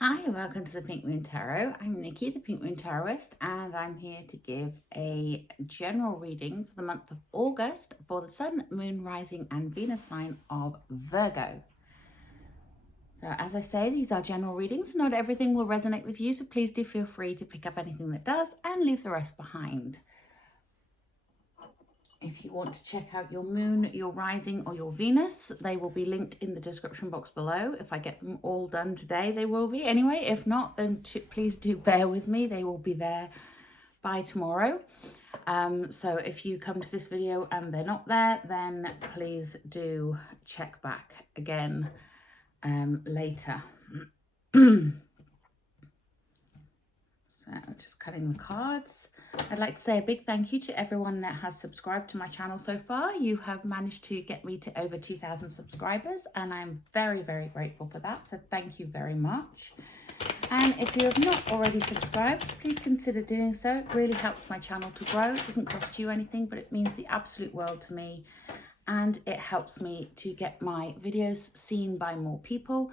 Hi, welcome to the Pink Moon Tarot. I'm Nikki, the Pink Moon Tarotist, and I'm here to give a general reading for the month of August for the Sun, Moon, Rising, and Venus sign of Virgo. So as I say, these are general readings. Not everything will resonate with you, so please do feel free to pick up anything that does and leave the rest behind. If you want to check out your moon, your rising, or your Venus, they will be linked in the description box below. If I get them all done today, they will be. Anyway, if not, then please do bear with me. They will be there by tomorrow. So if you come to this video and they're not there, then please do check back again later. So just cutting the cards. I'd like to say a big thank you to everyone that has subscribed to my channel so far. You have managed to get me to over 2,000 subscribers, and I'm very, very grateful for that. So thank you very much. And if you have not already subscribed, please consider doing so. It really helps my channel to grow. It doesn't cost you anything, but it means the absolute world to me. And it helps me to get my videos seen by more people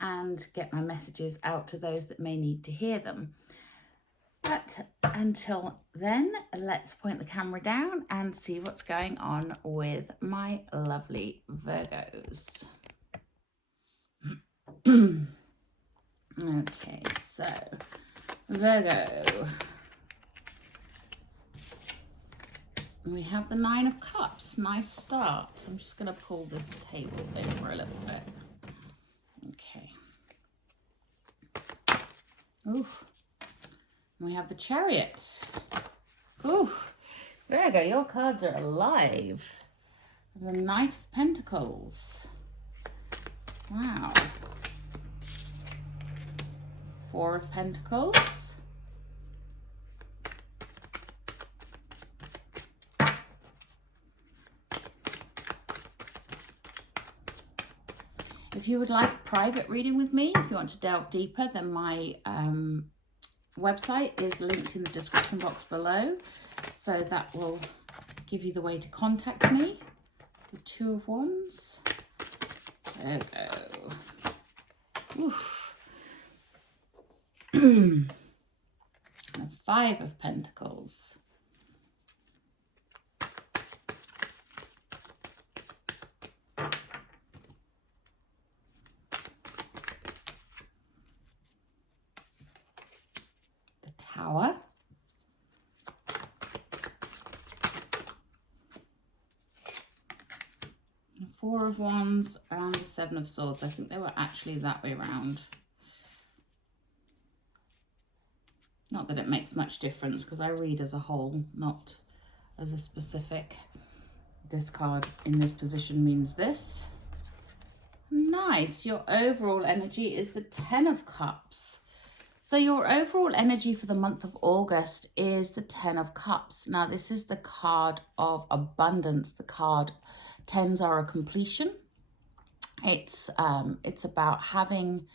and get my messages out to those that may need to hear them. But until then, let's point the camera down and see what's going on with my lovely Virgos. Okay, so Virgo. We have the Nine of Cups. Nice start. I'm just going to pull this table over a little bit. Okay. Oof. We have the Chariot. Ooh, Virgo, your cards are alive. The Knight of Pentacles. Wow. Four of Pentacles. If you would like a private reading with me, if you want to delve deeper, then my website is linked in the description box below, so that will give you the way to contact me. The Two of Wands. There we go. Oof. The Five of Pentacles. Tower. The Four of Wands and the Seven of Swords. I think they were actually that way around. Not that it makes much difference because I read as a whole, not as a specific. This card in this position means this. Nice. Your overall energy is the Ten of Cups. So your overall energy for the month of August is the Ten of Cups. Now, this is the card of abundance. The card tens are a completion. It's about having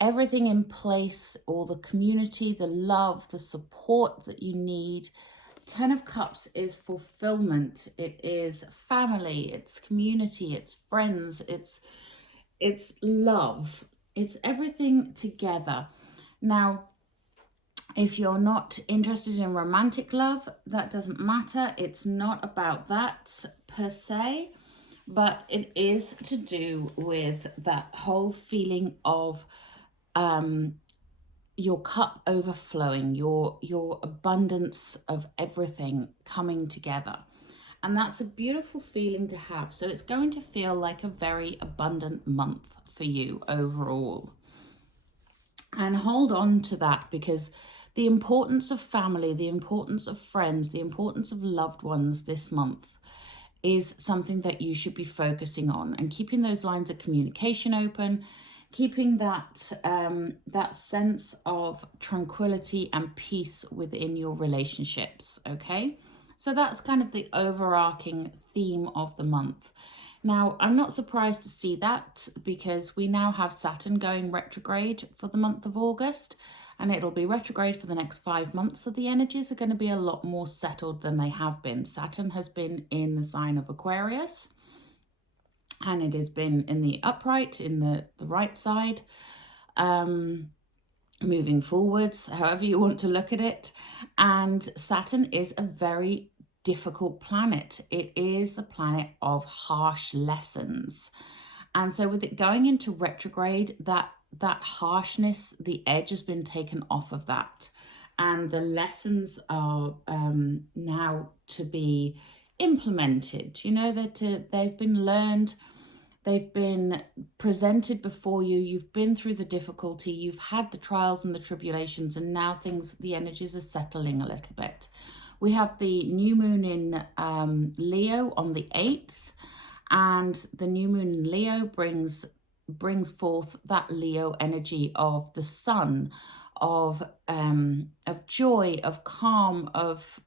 everything in place, all the community, the love, the support that you need. Ten of Cups is fulfillment. It is family. It's community. It's friends. It's love. It's everything together. Now, if you're not interested in romantic love, that doesn't matter. It's not about that per se, but it is to do with that whole feeling of your cup overflowing, your abundance of everything coming together. And that's a beautiful feeling to have. So it's going to feel like a very abundant month for you overall. And hold on to that, because the importance of family, the importance of friends, the importance of loved ones this month is something that you should be focusing on, and keeping those lines of communication open, keeping that that sense of tranquility and peace within your relationships, okay? So that's kind of the overarching theme of the month. Now, I'm not surprised to see that, because we now have Saturn going retrograde for the month of August, and it'll be retrograde for the next 5 months. So the energies are going to be a lot more settled than they have been. Saturn has been in the sign of Aquarius, and it has been in the upright, in the right side. moving forwards, however you want to look at it. And Saturn is a very difficult planet. It is the planet of harsh lessons. And so with it going into retrograde, that harshness, the edge has been taken off of that. And the lessons are now to be implemented. You know, that they've been learned, they've been presented before you, you've been through the difficulty, you've had the trials and the tribulations, and now the energies are settling a little bit. We have the new moon in Leo on the 8th, and the new moon in Leo brings forth that Leo energy of the sun, of joy, of calm, of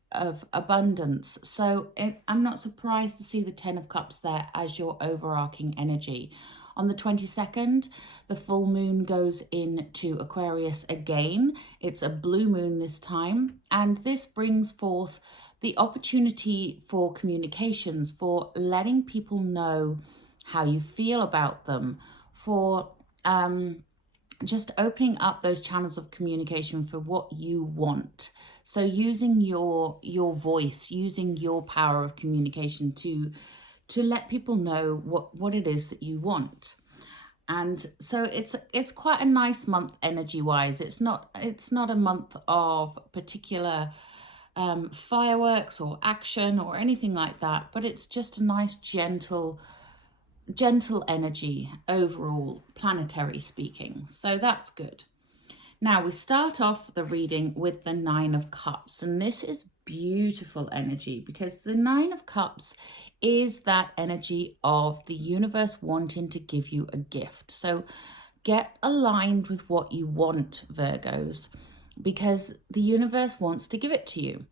abundance. So I'm not surprised to see the 10 of Cups there as your overarching energy. On the 22nd, the full moon goes into Aquarius again. It's a blue moon this time, and this brings forth the opportunity for communications, for letting people know how you feel about them, for just opening up those channels of communication for what you want. So using your voice, using your power of communication to let people know what it is that you want. And so it's quite a nice month energy wise. It's not a month of particular fireworks or action or anything like that, but it's just a nice gentle energy overall, planetary speaking. So that's good. Now we start off the reading with the 9 of Cups, and this is beautiful energy because the 9 of Cups is that energy of the universe wanting to give you a gift. So get aligned with what you want, Virgos, because the universe wants to give it to you.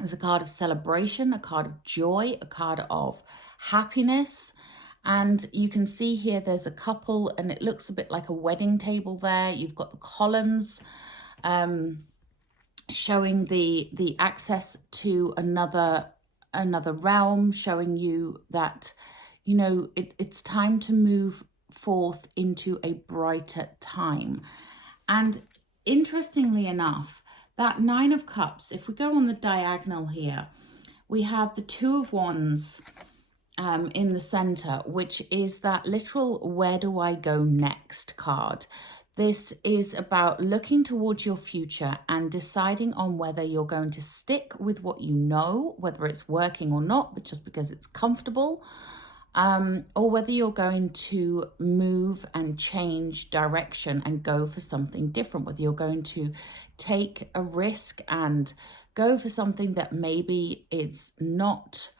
It's a card of celebration, a card of joy, a card of happiness. And you can see here there's a couple, and it looks a bit like a wedding table there. You've got the columns showing the access to another realm, showing you that, you know, it's time to move forth into a brighter time. And interestingly enough, that 9 of Cups, if we go on the diagonal here, we have the 2 of Wands in the center, which is that literal where do I go next card. This is about looking towards your future and deciding on whether you're going to stick with what you know, whether it's working or not, but just because it's comfortable, or whether you're going to move and change direction and go for something different, whether you're going to take a risk and go for something that maybe is not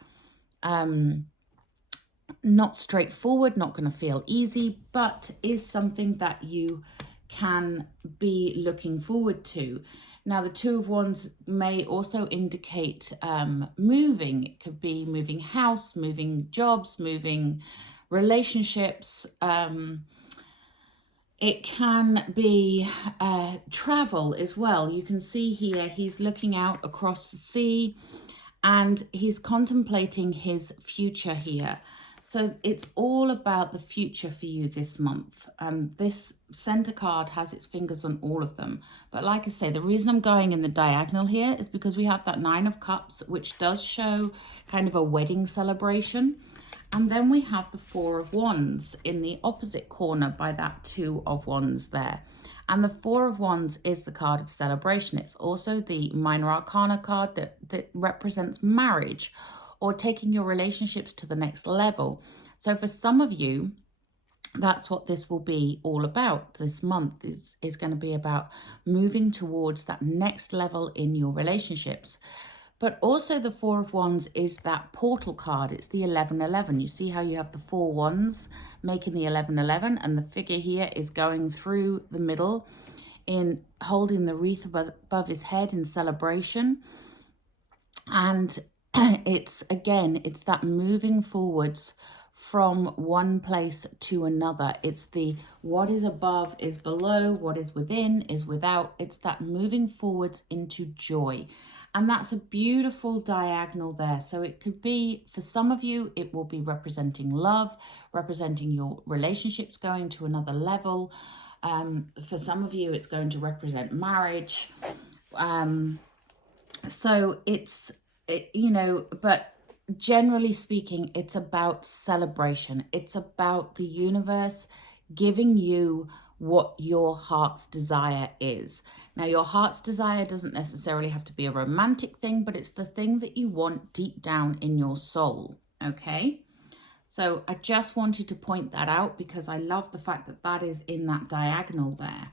straightforward, not going to feel easy, but is something that you can be looking forward to. Now, the 2 of Wands may also indicate moving. It could be moving house, moving jobs, moving relationships. It can be travel as well. You can see here he's looking out across the sea and he's contemplating his future here. So it's all about the future for you this month. This center card has its fingers on all of them. But like I say, the reason I'm going in the diagonal here is because we have that 9 of Cups, which does show kind of a wedding celebration. And then we have the 4 of Wands in the opposite corner by that 2 of Wands there. And the 4 of Wands is the card of celebration. It's also the minor arcana card that represents marriage or taking your relationships to the next level. So for some of you, that's what this will be all about. This month is going to be about moving towards that next level in your relationships. But also the 4 of Wands is that portal card. It's the 1111. You see how you have the 4 wands making the 1111, and the figure here is going through the middle in holding the wreath above his head in celebration. And it's that moving forwards from one place to another. It's the what is above is below, what is within is without. It's that moving forwards into joy. And that's a beautiful diagonal there. So it could be, for some of you, it will be representing love, representing your relationships going to another level, For some of you, it's going to represent marriage. So you know, but generally speaking, it's about celebration. It's about the universe giving you what your heart's desire is. Now, your heart's desire doesn't necessarily have to be a romantic thing, but it's the thing that you want deep down in your soul, okay? So I just wanted to point that out because I love the fact that that is in that diagonal there.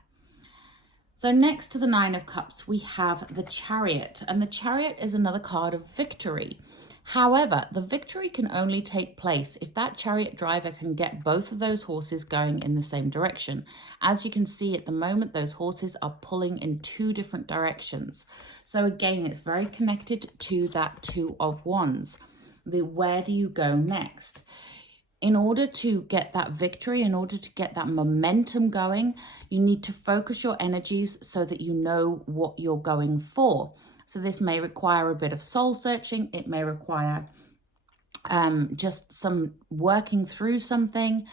So next to the Nine of Cups, we have the Chariot, and the Chariot is another card of victory. However, the victory can only take place if that chariot driver can get both of those horses going in the same direction. As you can see at the moment, those horses are pulling in two different directions. So again, it's very connected to that Two of Wands. Where do you go next? In order to get that victory, in order to get that momentum going, you need to focus your energies so that you know what you're going for. So this may require a bit of soul searching. It may require just some working through something.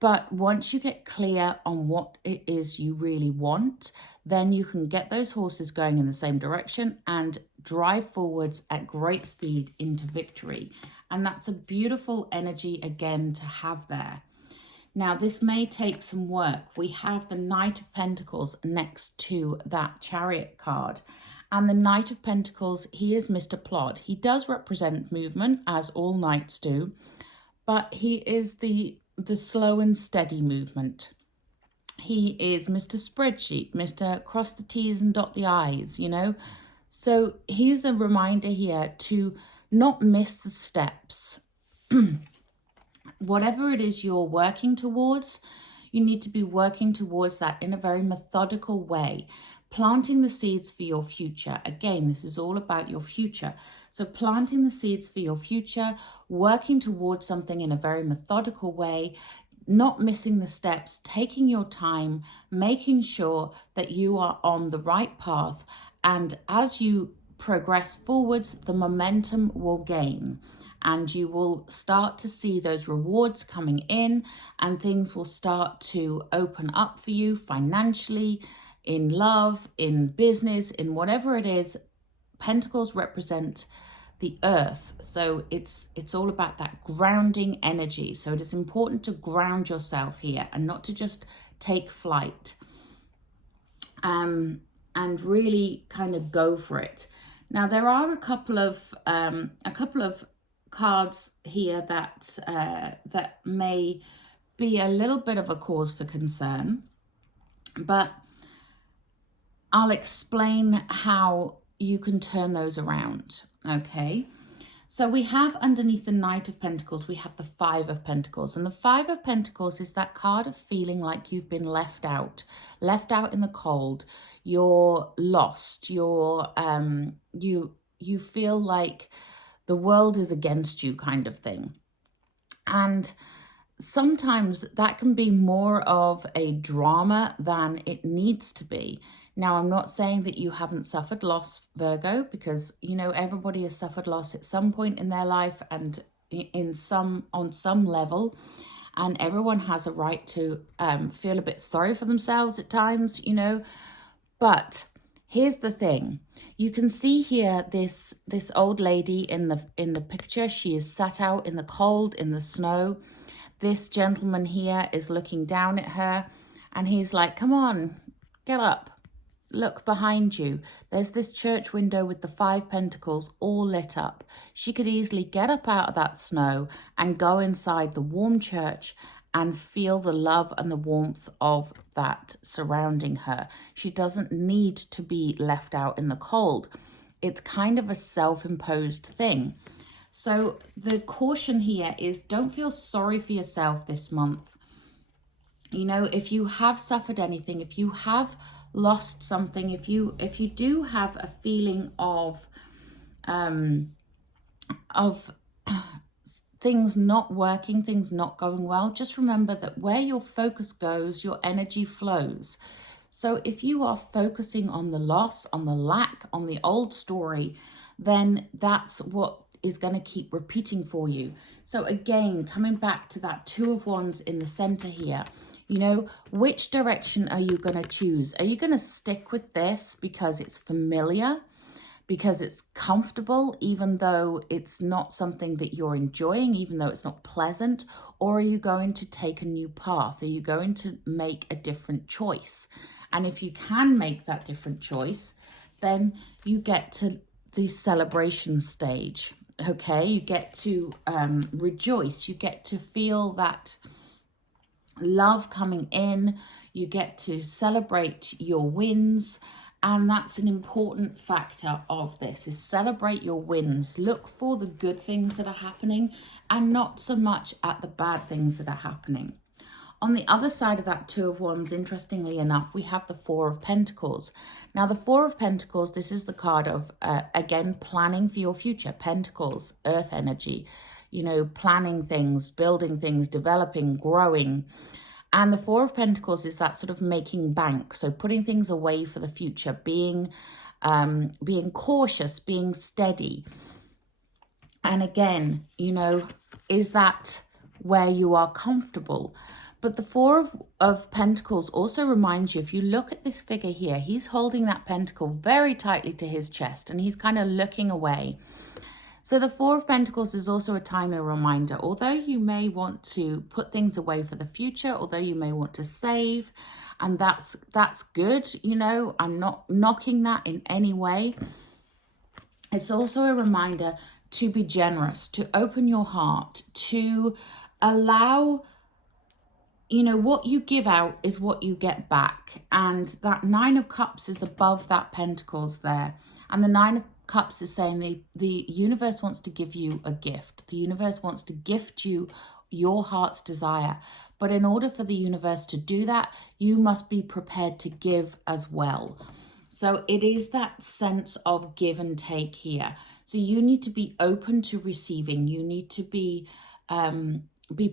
But once you get clear on what it is you really want, then you can get those horses going in the same direction and drive forwards at great speed into victory. And that's a beautiful energy again to have there. Now, this may take some work. We have the Knight of Pentacles next to that Chariot card. And the Knight of Pentacles, he is Mr. Plod. He does represent movement, as all knights do, but he is the slow and steady movement. He is Mr. Spreadsheet, Mr. Cross the T's and dot the I's, you know. So here's a reminder here to not miss the steps. Whatever it is you're working towards, you need to be working towards that in a very methodical way, planting the seeds for your future. Again, this is all about your future. So planting the seeds for your future, working towards something in a very methodical way, not missing the steps, taking your time, making sure that you are on the right path. And as you progress forwards, the momentum will gain and you will start to see those rewards coming in and things will start to open up for you financially, in love, in business, in whatever it is. Pentacles represent the earth, so it's all about that grounding energy. So it is important to ground yourself here and not to just take flight, and really kind of go for it. Now there are a couple of cards here that that may be a little bit of a cause for concern, but I'll explain how you can turn those around. Okay, so we have underneath the Knight of Pentacles, we have the Five of Pentacles, and the Five of Pentacles is that card of feeling like you've been left out in the cold. You're lost. You're you feel like the world is against you, kind of thing. And sometimes that can be more of a drama than it needs to be. Now, I'm not saying that you haven't suffered loss, Virgo, because, you know, everybody has suffered loss at some point in their life and on some level, and everyone has a right to feel a bit sorry for themselves at times, you know. But here's the thing. You can see here this old lady in the picture. She is sat out in the cold, in the snow. This gentleman here is looking down at her and he's like, come on, get up. Look behind you. There's this church window with the Five Pentacles all lit up. She could easily get up out of that snow and go inside the warm church and feel the love and the warmth of that surrounding her. She doesn't need to be left out in the cold. It's kind of a self-imposed thing. So the caution here is don't feel sorry for yourself this month. You know, if you have suffered anything, if you have lost something, if you do have a feeling of things not working, things not going well, just remember that where your focus goes, your energy flows. So if you are focusing on the loss, on the lack, on the old story, then that's what is going to keep repeating for you. So again, coming back to that Two of Wands in the center here, You know, which direction are you going to choose? Are you going to stick with this because it's familiar, because it's comfortable, even though it's not something that you're enjoying, even though it's not pleasant? Or are you going to take a new path? Are you going to make a different choice? And if you can make that different choice, then you get to the celebration stage, okay? You get to rejoice. You get to feel that love coming in. You get to celebrate your wins. And that's an important factor of this, is celebrate your wins. Look for the good things that are happening and not so much at the bad things that are happening. On the other side of that Two of Wands, interestingly enough, we have the Four of Pentacles. Now, the Four of Pentacles, this is the card of, again, planning for your future. Pentacles, earth energy, you know, planning things, building things, developing, growing. And the Four of Pentacles is that sort of making bank. So putting things away for the future, being cautious, being steady. And again, you know, is that where you are comfortable? But the Four of Pentacles also reminds you, if you look at this figure here, he's holding that pentacle very tightly to his chest and he's kind of looking away. So the Four of Pentacles is also a timely reminder, although you may want to put things away for the future, although you may want to save, and that's good, you know, I'm not knocking that in any way. It's also a reminder to be generous, to open your heart, to allow, you know, what you give out is what you get back. And that Nine of Cups is above that Pentacles there. And the Nine of Cups is saying the universe wants to give you a gift. The universe wants to gift you your heart's desire. But in order for the universe to do that, you must be prepared to give as well. So it is that sense of give and take here. So you need to be open to receiving. You need to be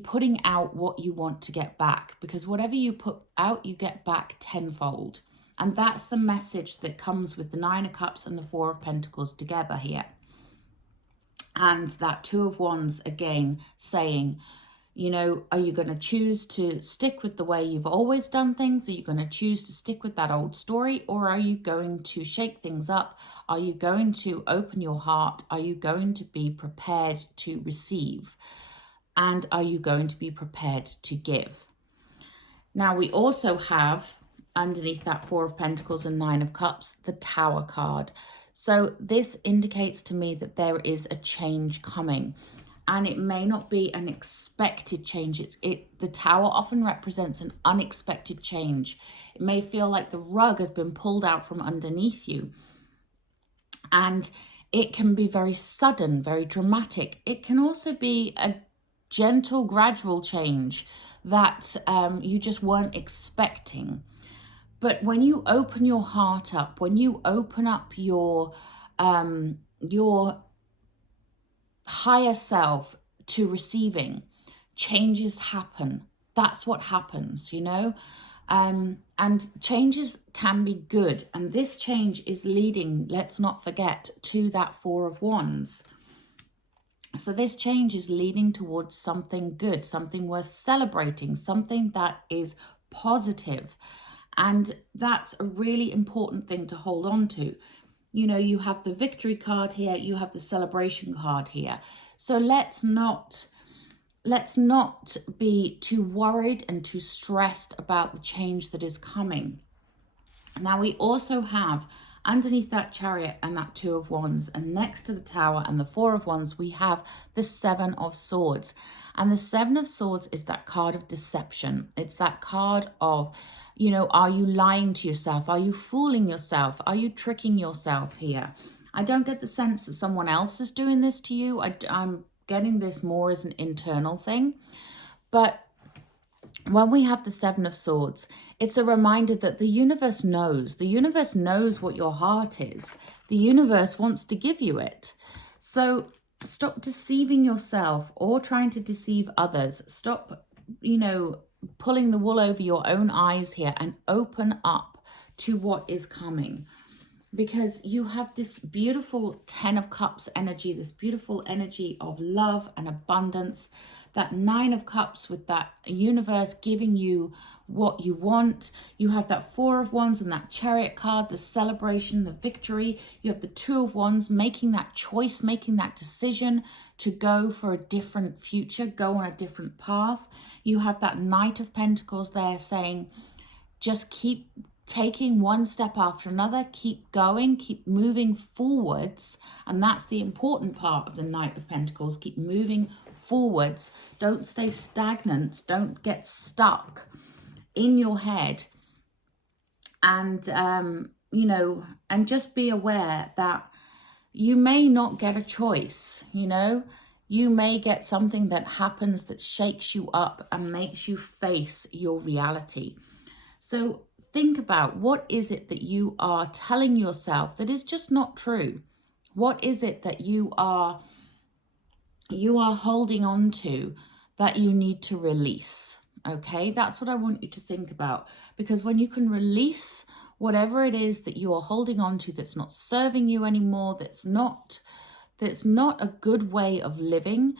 putting out what you want to get back, because whatever you put out, you get back tenfold. And that's the message that comes with the Nine of Cups and the Four of Pentacles together here. And that Two of Wands, again, saying, you know, are you going to choose to stick with the way you've always done things? Are you going to choose to stick with that old story? Or are you going to shake things up? Are you going to open your heart? Are you going to be prepared to receive? And are you going to be prepared to give? Now, we also have, underneath that Four of Pentacles and Nine of Cups, the Tower card. So this indicates to me that there is a change coming. And it may not be an expected change. The Tower often represents an unexpected change. It may feel like the rug has been pulled out from underneath you. And it can be very sudden, very dramatic. It can also be a gentle, gradual change that you just weren't expecting. But when you open your heart up, when you open up your higher self to receiving, changes happen. That's what happens, you know. And changes can be good. And this change is leading, let's not forget, to that Four of Wands. So this change is leading towards something good, something worth celebrating, something that is positive. And that's a really important thing to hold on to. You know, you have the victory card here, you have the celebration card here. So let's not be too worried and too stressed about the change that is coming. Now, we also have underneath that Chariot and that Two of Wands, and next to the Tower and the Four of Wands, we have the Seven of Swords. And the Seven of Swords is that card of deception. It's that card of, you know, are you lying to yourself? Are you fooling yourself? Are you tricking yourself here? I don't get the sense that someone else is doing this to you. I'm getting this more as an internal thing. But when we have the Seven of Swords, it's a reminder that the universe knows. The universe knows what your heart is. The universe wants to give you it. So stop deceiving yourself or trying to deceive others. Stop, you know, pulling the wool over your own eyes here and open up to what is coming. because you have this beautiful 10 of Cups energy, this beautiful energy of love and abundance, that 9 of Cups with that universe giving you what you want. You have that 4 of Wands and that Chariot card, the celebration, the victory. You have the 2 of Wands, making that choice, making that decision to go for a different future, go on a different path. You have that Knight of Pentacles there saying, just keep taking one step after another, keep going, keep moving forwards. And that's the important part of the Knight of Pentacles, keep moving forwards. Don't stay stagnant, don't get stuck in your head. And, you know, and just be aware that you may not get a choice, you know. You may get something that happens that shakes you up and makes you face your reality. So think about, what is it that you are telling yourself that is just not true? What is it that you are holding on to that you need to release? Okay, that's what I want you to think about, because when you can release whatever it is that you are holding on to that's not serving you anymore, that's not a good way of living,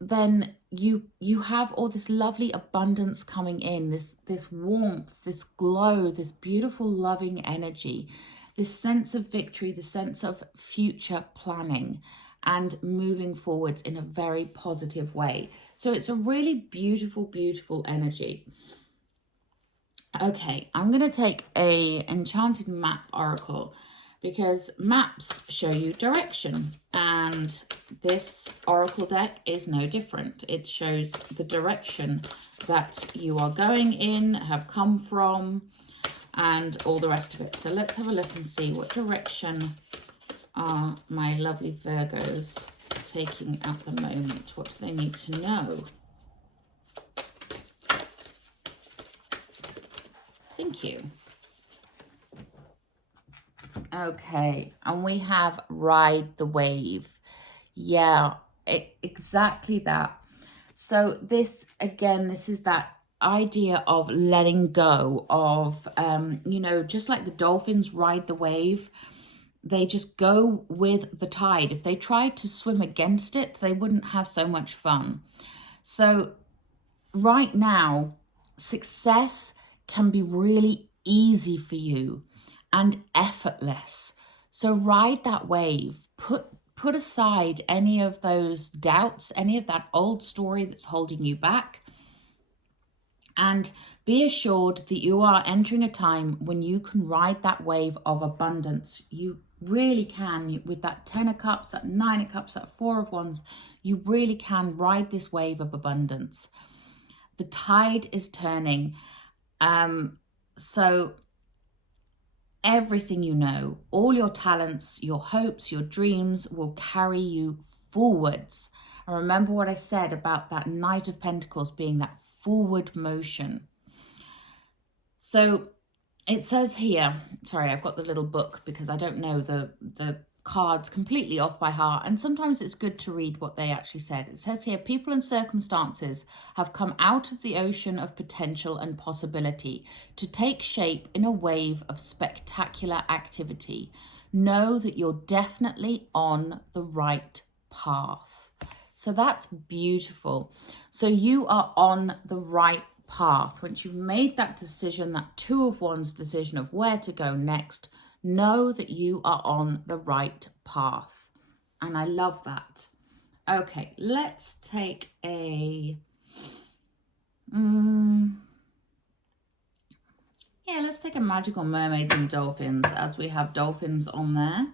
then you have all this lovely abundance coming in, this warmth, this glow, this beautiful loving energy, this sense of victory, the sense of future planning and moving forwards in a very positive way. So it's a really beautiful, beautiful energy. Okay, I'm going to take a enchanted map oracle, because maps show you direction, and this oracle deck is no different. It shows the direction that you are going in, have come from, and all the rest of it. So let's have a look and see what direction are my lovely Virgos taking at the moment. What do they need to know? Thank you. Okay, and we have ride the wave. Yeah, exactly that. So this, again, this is that idea of letting go of, you know, just like the dolphins ride the wave, they just go with the tide. If they tried to swim against it, they wouldn't have so much fun. So right now, success can be really easy for you and effortless. So ride that wave. Put aside any of those doubts, any of that old story that's holding you back, and be assured that you are entering a time when you can ride that wave of abundance. You really can, with that 10 of Cups, that 9 of Cups, that 4 of Wands, you really can ride this wave of abundance. The tide is turning. So everything you know, all your talents, your hopes, your dreams will carry you forwards. And remember what I said about that Knight of Pentacles being that forward motion. So it says here, sorry, I've got the little book because I don't know the cards completely off by heart, and sometimes it's good to read what they actually said. It says here, people and circumstances have come out of the ocean of potential and possibility to take shape in a wave of spectacular activity. Know that you're definitely on the right path. So that's beautiful. So you are on the right path. Once you've made that decision, that 2 of Wands decision of where to go next, know that you are on the right path. And I love that. Okay, let's take a... let's take a magical mermaids and dolphins, as we have dolphins on there.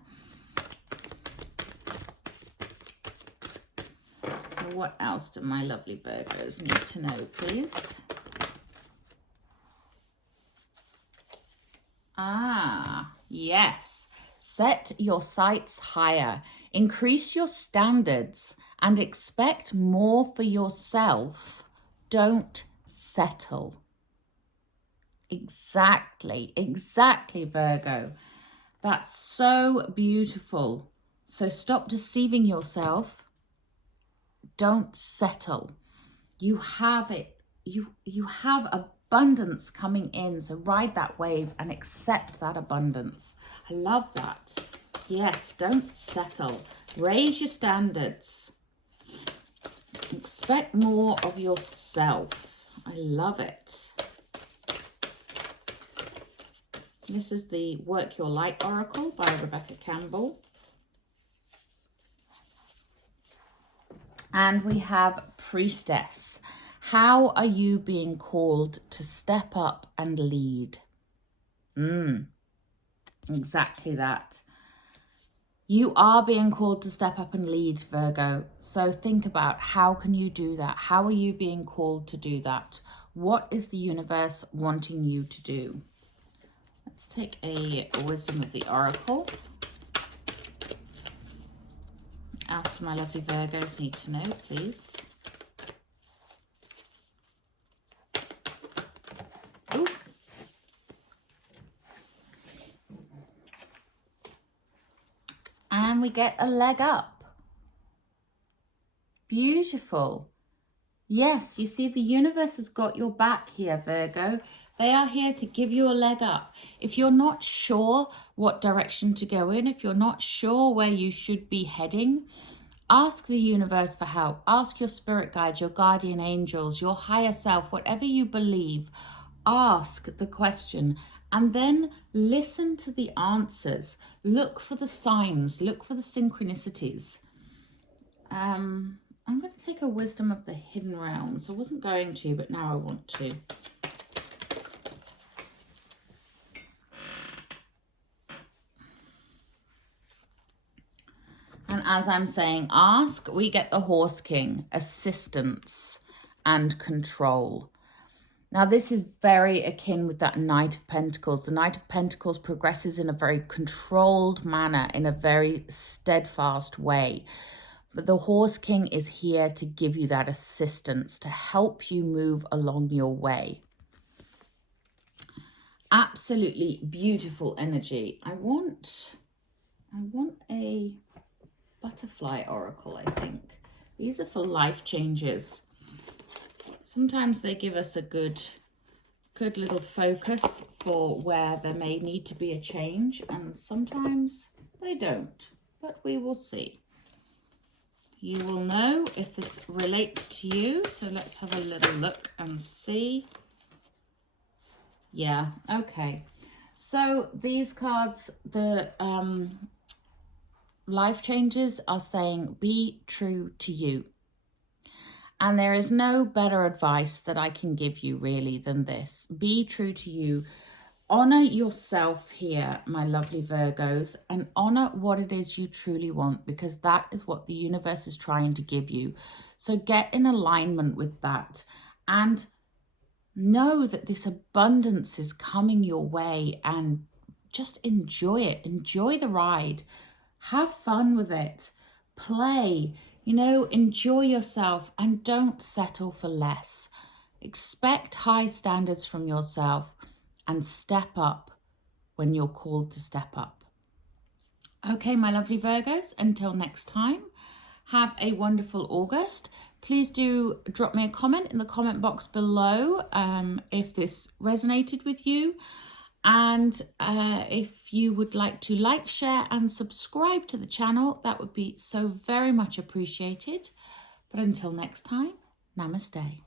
So what else do my lovely Virgos need to know, please? Ah, yes. Set your sights higher. Increase your standards and expect more for yourself. Don't settle. Exactly, Virgo. That's so beautiful. So stop deceiving yourself. Don't settle. You have it. You have abundance coming in. So ride that wave and accept that abundance. I love that. Yes, don't settle. Raise your standards. Expect more of yourself. I love it. This is the Work Your Light Oracle by Rebecca Campbell. And we have Priestess. How are you being called to step up and lead? Exactly that. You are being called to step up and lead, Virgo. So think about, how can you do that? How are you being called to do that? What is the universe wanting you to do? Let's take a Wisdom of the Oracle. Ask my lovely Virgos need to know, please. Ooh. And we get a leg up. Beautiful. Yes, you see, the universe has got your back here, Virgo. They are here to give you a leg up. If you're not sure what direction to go in, if you're not sure where you should be heading, ask the universe for help. Ask your spirit guides, your guardian angels, your higher self, whatever you believe. Ask the question and then listen to the answers. Look for the signs. Look for the synchronicities. I'm going to take a Wisdom of the Hidden Realms. I wasn't going to, but now I want to. And as I'm saying ask, we get the Horse King, assistance and control. Now, this is very akin with that Knight of Pentacles. The Knight of Pentacles progresses in a very controlled manner, in a very steadfast way. But the Horse King is here to give you that assistance, to help you move along your way. Absolutely beautiful energy. I want a butterfly oracle, I think. These are for life changes. Sometimes they give us a good little focus for where there may need to be a change, and sometimes they don't, but we will see. You will know if this relates to you, so let's have a little look and see. Yeah, okay. So these cards, the life changes are saying be true to you. And there is no better advice that I can give you really than this. Be true to you. Honor yourself here, my lovely Virgos, and honor what it is you truly want, because that is what the universe is trying to give you. So get in alignment with that and know that this abundance is coming your way, and just enjoy it. Enjoy the ride. Have fun with it. Play. You know, enjoy yourself and don't settle for less. Expect high standards from yourself and step up when you're called to step up. Okay, my lovely Virgos, until next time, have a wonderful August. Please do drop me a comment in the comment box below if this resonated with you. And if you would like to like, share and subscribe to the channel, that would be so very much appreciated. But until next time, namaste.